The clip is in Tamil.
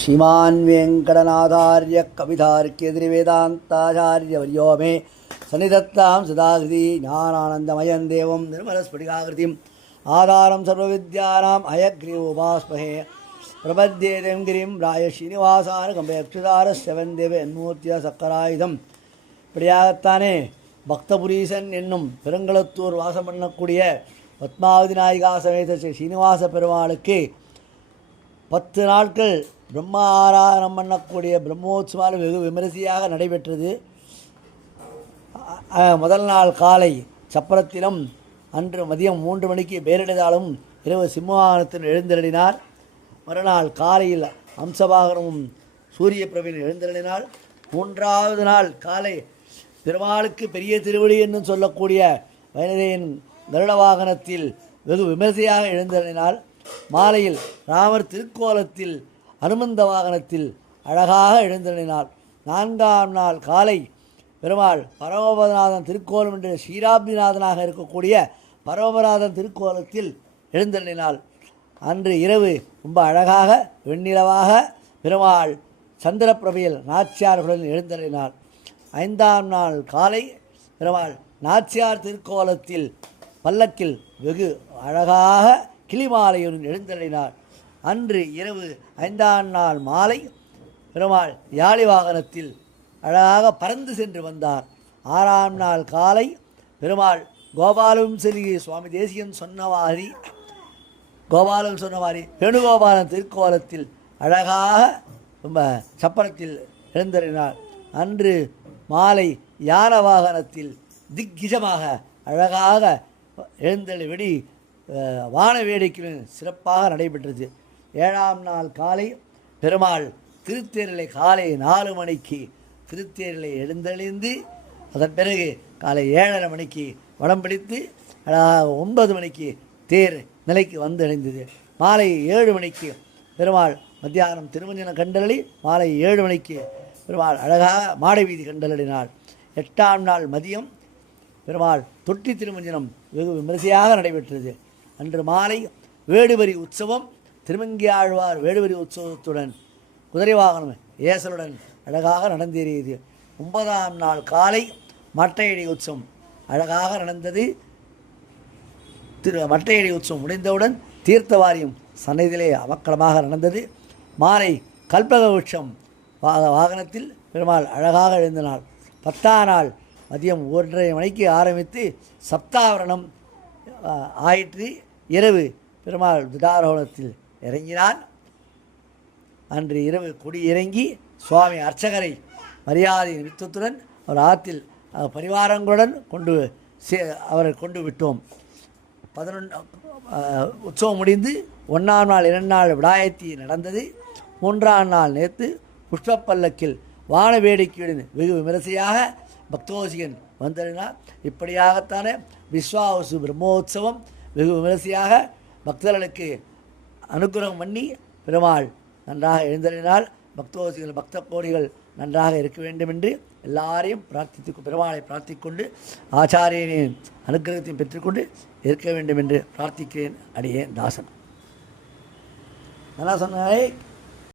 श्रीमान् वेङ्कटनाथार्य कवितार्क्यद्रिवेदान्ताचार्यवर्यो मे सन्निधत्तां सदाकृति ज्ञानानन्दमयं देवं निर्मलस्फटिकाकृतिम् आधारं सर्वविद्यानाम् हयग्रीवोपास्महे प्रपद्येदें गिरिं राय श्रीनिवासानुकम्पयक्षुतारस्य वन्देव என்மூர்த்திய சக்கராயுதம். இப்படியாகத்தானே பக்தபுரீசன் என்னும் பெருங்களத்தூர் வாசம் பண்ணக்கூடிய பத்மாவதி நாயிகா சமேத ஸ்ரீ ஸ்ரீனிவாச பெருமாளுக்கு 10 நாட்கள் பிரம்ம ஆராதனம் பண்ணக்கூடிய பிரம்மோத்சவால் வெகு விமரிசையாக நடைபெற்றது. முதல் நாள் காலை சப்பரத்திலும், அன்று மதியம் 3 மணிக்கு பேரிடுதாலும் இரவு சிம்மவாகனத்தில் எழுந்தருளினார். மறுநாள் காலையில் அம்சவாகனமும் சூரிய பிரபின் எழுந்தருளினார். 3வது நாள் காலை பெருமாளுக்கு பெரிய திருவடி என்று சொல்லக்கூடிய வைனதேயன் கருட வாகனத்தில் வெகு விமரிசையாக எழுந்தருளினார். மாலையில் ராமர் திருக்கோலத்தில் அனுமந்த வாகனத்தில் அழகாக எழுந்தருளினார். 4ஆம் நாள் காலை பெருமாள் பரமபதநாதன் திருக்கோலம் என்ற ஸ்ரீராப்திநாதனாக இருக்கக்கூடிய பரமபதநாதன் திருக்கோலத்தில் எழுந்தருளினாள். அன்று இரவு ரொம்ப அழகாக வெண்ணிலவாக பெருமாள் சந்திரப்பிரபையில் நாச்சியார்களுடன் எழுந்தருளினார். 5ஆம் நாள் காலை பெருமாள் நாச்சியார் திருக்கோலத்தில் பல்லக்கில் வெகு அழகாக கிளிமாலையுடன் எழுந்தருளினார். அன்று இரவு 5ஆம் நாள் மாலை பெருமாள் யாழி வாகனத்தில் அழகாக பறந்து சென்று வந்தார். 6ஆம் நாள் காலை பெருமாள் கோபாலும் செல்வி சுவாமி தேசிகன் சொன்னவாரி வேணுகோபாலன் திருக்கோலத்தில் அழகாக ரொம்ப சப்பரத்தில் எழுந்தருளினார். அன்று மாலை யான வாகனத்தில் திக்கிஜமாக அழகாக எழுந்தருளி வான வேடிக்கையுடன் சிறப்பாக நடைபெற்றது. 7ஆம் நாள் காலை பெருமாள் திருத்தேரிலை காலை 4 மணிக்கு திருத்தேரிலை எழுந்தழிந்து, அதன் பிறகு காலை 7:30 மணிக்கு வடம் பிடித்து அழகாக 9 மணிக்கு தேர் நிலைக்கு வந்தடைந்தது. மாலை 7 மணிக்கு பெருமாள் மத்தியானம் திருமஞ்சனம் கண்டளி, மாலை 7 மணிக்கு பெருமாள் அழகாக மாடை வீதி கண்டளினார். 8ஆம் நாள் மதியம் பெருமாள் தொட்டி திருமஞ்சனம் வெகு விமரிசையாக நடைபெற்றது. அன்று மாலை வேடுவரி உற்சவம், திருமங்கியாழ்வார் வேடுவரி உற்சவத்துடன் குதிரை வாகனம் ஏசலுடன் அழகாக நடந்தேறியது. 9ஆம் நாள் காலை மட்டையடி உற்சவம் அழகாக நடந்தது. மட்டையடி உற்சவம் முடிந்தவுடன் தீர்த்தவாரியம் சன்னதியிலே அமக்களமாக நடந்தது. மாலை கல்பக விருட்சம் வாகனத்தில் பெருமாள் அழகாக எழுந்தினார். 10ஆம் நாள் மதியம் 1:30 மணிக்கு ஆரம்பித்து சப்தாவரணம் ஆயிற்று. இரவு பெருமாள் துடாரோகணத்தில் இறங்கினார். அன்று இரவு கொடி இறங்கி சுவாமி அர்ச்சகரை மரியாதை நிமித்தத்துடன் அவர் ஆற்றில் பரிவாரங்களுடன் அவரை கொண்டு விட்டோம். 11 உற்சவம் முடிந்து 1ஆம் நாள் 2 நாள் விடாயத்தி நடந்தது. 3ஆம் நாள் நேற்று புஷ்பப்பல்லக்கில் வான வேடிக்கையுடன் வெகு விமரிசையாக பக்தோசிகன் வந்தறினார். இப்படியாகத்தானே விஸ்வாவசு பிரம்மோத்சவம் வெகு விமரிசையாக பக்தர்களுக்கு அனுகிரகம் பண்ணி பெருமாள் நன்றாக எழுந்தறினால் பக்தோசிகள் பக்த கோடிகள் நன்றாக இருக்க வேண்டும் என்று எல்லாரையும் பெருமாளை பிரார்த்திக்கொண்டு ஆச்சாரியனின் அனுகிரகத்தையும் பெற்றுக்கொண்டு இருக்க வேண்டும் என்று பிரார்த்திக்கிறேன். அடியேன் தாசன். நல்லா சொன்னாலே